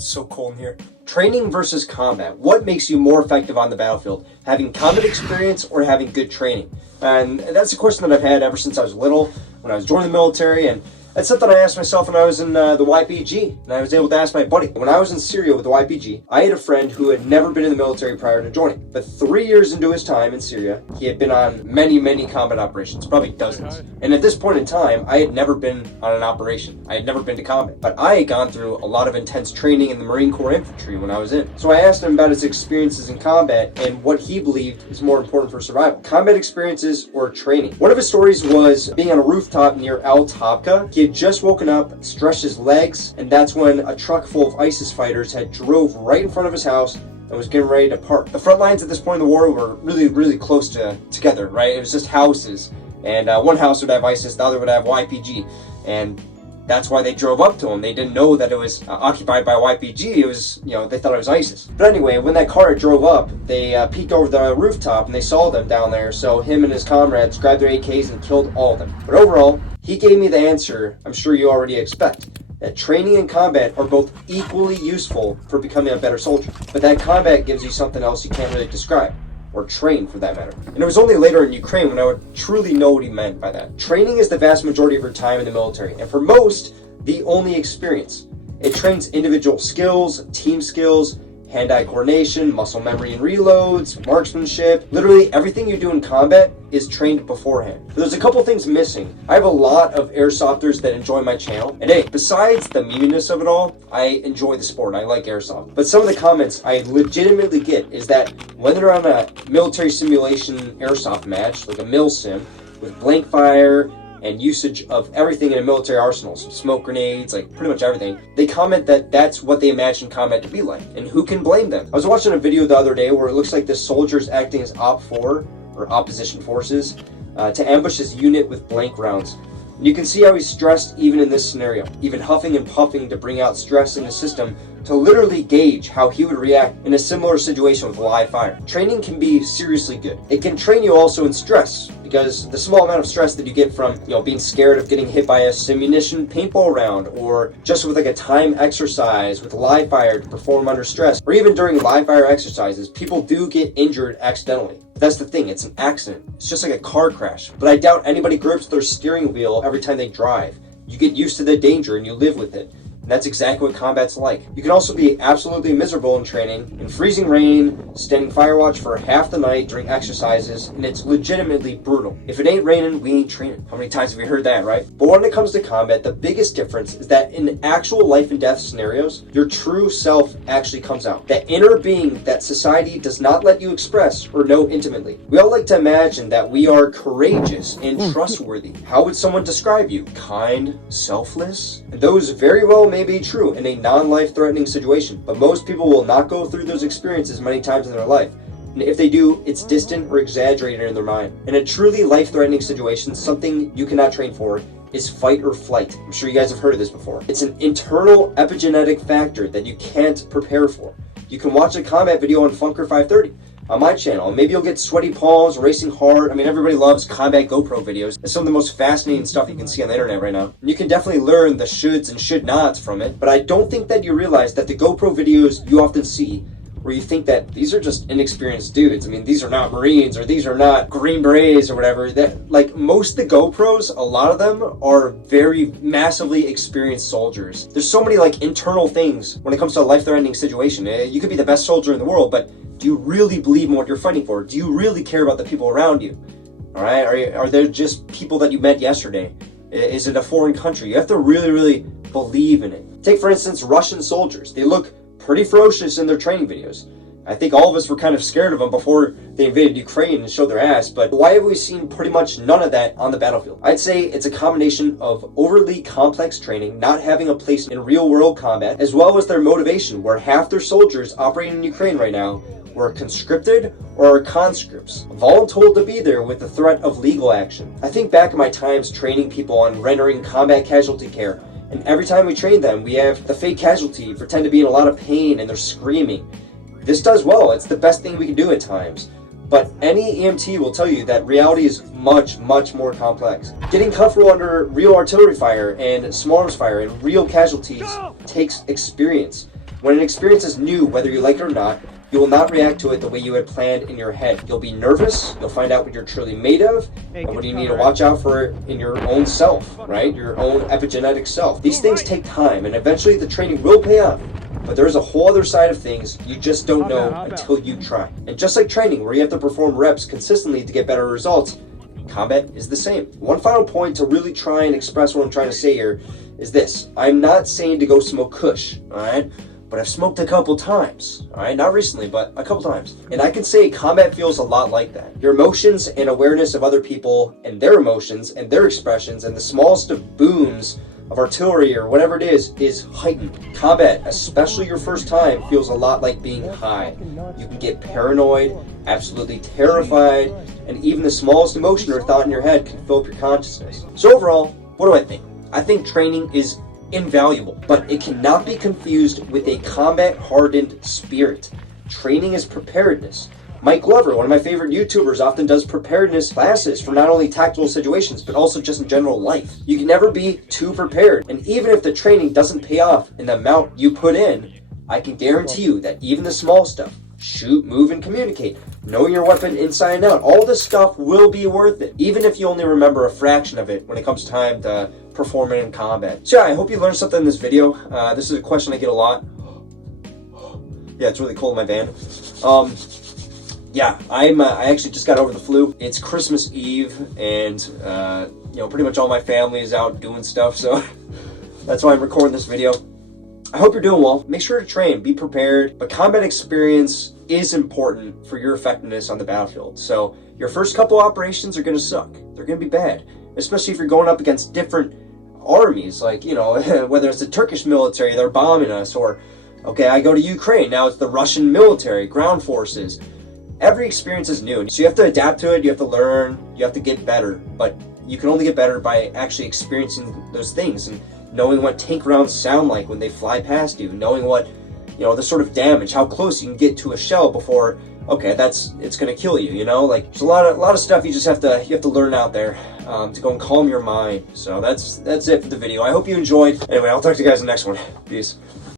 It's so cold in here. Training versus combat. What makes you more effective on the battlefield? Having combat experience or having good training? And that's a question that I've had ever since I was little, when I was joining the military, and that's something I asked myself when I was in the YPG, and I was able to ask my buddy. When I was in Syria with the YPG, I had a friend who had never been in the military prior to joining. But 3 years into his time in Syria, he had been on many combat operations, probably dozens. And at this point in time, I had never been on an operation. I had never been to combat. But I had gone through a lot of intense training in the Marine Corps infantry when I was in. So I asked him about his experiences in combat and what he believed is more important for survival. Combat experiences or training. One of his stories was being on a rooftop near Al Tabqa. He had just woken up, stretched his legs, and that's when a truck full of ISIS fighters had drove right in front of his house and was getting ready to park. The front lines at this point in the war were really close together, right? It was just houses, and one house would have ISIS, the other would have YPG, and that's why they drove up to him. They didn't know that it was occupied by YPG. It was, they thought it was ISIS. But anyway, when that car drove up, they peeked over the rooftop and they saw them down there. So him and his comrades grabbed their AKs and killed all of them. But overall, he gave me the answer I'm sure you already expect. That training and combat are both equally useful for becoming a better soldier. But that combat gives you something else you can't really describe. Or train, for that matter. And it was only later in Ukraine when I would truly know what he meant by that. Training is the vast majority of your time in the military, and for most, the only experience. It trains individual skills, team skills, hand-eye coordination, muscle memory and reloads, marksmanship. Literally everything you do in combat is trained beforehand. But there's a couple things missing. I have a lot of airsofters that enjoy my channel, and hey, besides the memeliness of it all, I enjoy the sport. I like airsoft. But some of the comments I legitimately get is that when they're on a military simulation airsoft match, like a mil sim, with blank fire and usage of everything in a military arsenal, some smoke grenades, like pretty much everything, they comment that that's what they imagine combat to be like. And who can blame them? I was watching a video the other day where it looks like this soldier's acting as Op 4, or opposition forces, to ambush his unit with blank rounds. And you can see how he's stressed even in this scenario, even huffing and puffing to bring out stress in the system to literally gauge how he would react in a similar situation with live fire. Training can be seriously good. It can train you also in stress, because the small amount of stress that you get from, being scared of getting hit by a simunition paintball round, or just with like a time exercise with live fire to perform under stress, or even during live fire exercises, people do get injured accidentally. That's the thing, it's an accident. It's just like a car crash. But I doubt anybody grips their steering wheel every time they drive. You get used to the danger and you live with it. And that's exactly what combat's like. You can also be absolutely miserable in training, in freezing rain, standing fire watch for half the night during exercises, and it's legitimately brutal. If it ain't raining, we ain't training. How many times have you heard that, right? But when it comes to combat, the biggest difference is that in actual life and death scenarios, your true self actually comes out. That inner being that society does not let you express or know intimately. We all like to imagine that we are courageous and trustworthy. How would someone describe you? Kind, selfless? And those very well may be true in a non-life threatening situation, but most people will not go through those experiences many times in their life. And if they do, it's distant or exaggerated in their mind. In a truly life-threatening situation, something you cannot train for is fight or flight. I'm sure you guys have heard of this before. It's an internal epigenetic factor that you can't prepare for. You can watch a combat video on Funker 530 on my channel, and maybe you'll get sweaty palms, racing heart. I mean, everybody loves combat GoPro videos. It's some of the most fascinating stuff you can see on the internet right now. And you can definitely learn the shoulds and should nots from it, but I don't think that you realize that the GoPro videos you often see where you think that these are just inexperienced dudes. I mean, these are not Marines, or these are not Green Berets or whatever. That, like, most of the GoPros, a lot of them are very massively experienced soldiers. There's so many like internal things when it comes to a life-threatening situation. You could be the best soldier in the world, but do you really believe in what you're fighting for? Do you really care about the people around you? All right, are there just people that you met yesterday? Is it a foreign country? You have to really believe in it. Take, for instance, Russian soldiers. They look pretty ferocious in their training videos. I think all of us were kind of scared of them before they invaded Ukraine and showed their ass, but why have we seen pretty much none of that on the battlefield? I'd say it's a combination of overly complex training, not having a place in real-world combat, as well as their motivation, where half their soldiers operating in Ukraine right now were conscripted or are conscripts, voluntold to be there with the threat of legal action. I think back in my times training people on rendering combat casualty care, and every time we train them, we have the fake casualty pretend to be in a lot of pain and they're screaming. This does well, it's the best thing we can do at times. But any EMT will tell you that reality is much more complex. Getting comfortable under real artillery fire and small arms fire and real casualties takes experience. When an experience is new, whether you like it or not, you will not react to it the way you had planned in your head. You'll be nervous, you'll find out what you're truly made of, and what you need to watch out for in your own self, right? Your own epigenetic self. These things take time, and eventually the training will pay off. But there's a whole other side of things you just don't know until you try. And just like training, where you have to perform reps consistently to get better results, combat is the same. One final point to really try and express what I'm trying to say here is this. I'm not saying to go smoke kush, all right? But I've smoked a couple times, all right? Not recently, but a couple times. And I can say combat feels a lot like that. Your emotions and awareness of other people and their emotions and their expressions and the smallest of booms of artillery or whatever it is heightened. Combat, especially your first time, feels a lot like being high. You can get paranoid, absolutely terrified, and even the smallest emotion or thought in your head can fill up your consciousness. So overall, what do I think? I think training is invaluable, but it cannot be confused with a combat-hardened spirit. Training is preparedness. Mike Glover, one of my favorite YouTubers, often does preparedness classes for not only tactical situations, but also just in general life. You can never be too prepared, and even if the training doesn't pay off in the amount you put in, I can guarantee you that even the small stuff, shoot, move, and communicate, knowing your weapon inside and out, all this stuff will be worth it, even if you only remember a fraction of it when it comes time to perform it in combat. So yeah, I hope you learned something in this video. This is a question I get a lot. Yeah, it's really cold in my van. Yeah, I actually just got over the flu. It's Christmas Eve, and pretty much all my family is out doing stuff, so that's why I'm recording this video. I hope you're doing well. Make sure to train, be prepared, but combat experience is important for your effectiveness on the battlefield. So your first couple operations are going to suck. They're going to be bad, especially if you're going up against different armies, like, whether it's the Turkish military, they're bombing us, or, okay, I go to Ukraine, now it's the Russian military, ground forces. Every experience is new, so you have to adapt to it, you have to learn, you have to get better, but you can only get better by actually experiencing those things and knowing what tank rounds sound like when they fly past you, knowing what, the sort of damage, how close you can get to a shell before, okay, it's gonna kill you, like, there's a lot of stuff you have to learn out there to go and calm your mind. So that's it for the video. I hope you enjoyed. Anyway, I'll talk to you guys in the next one. Peace.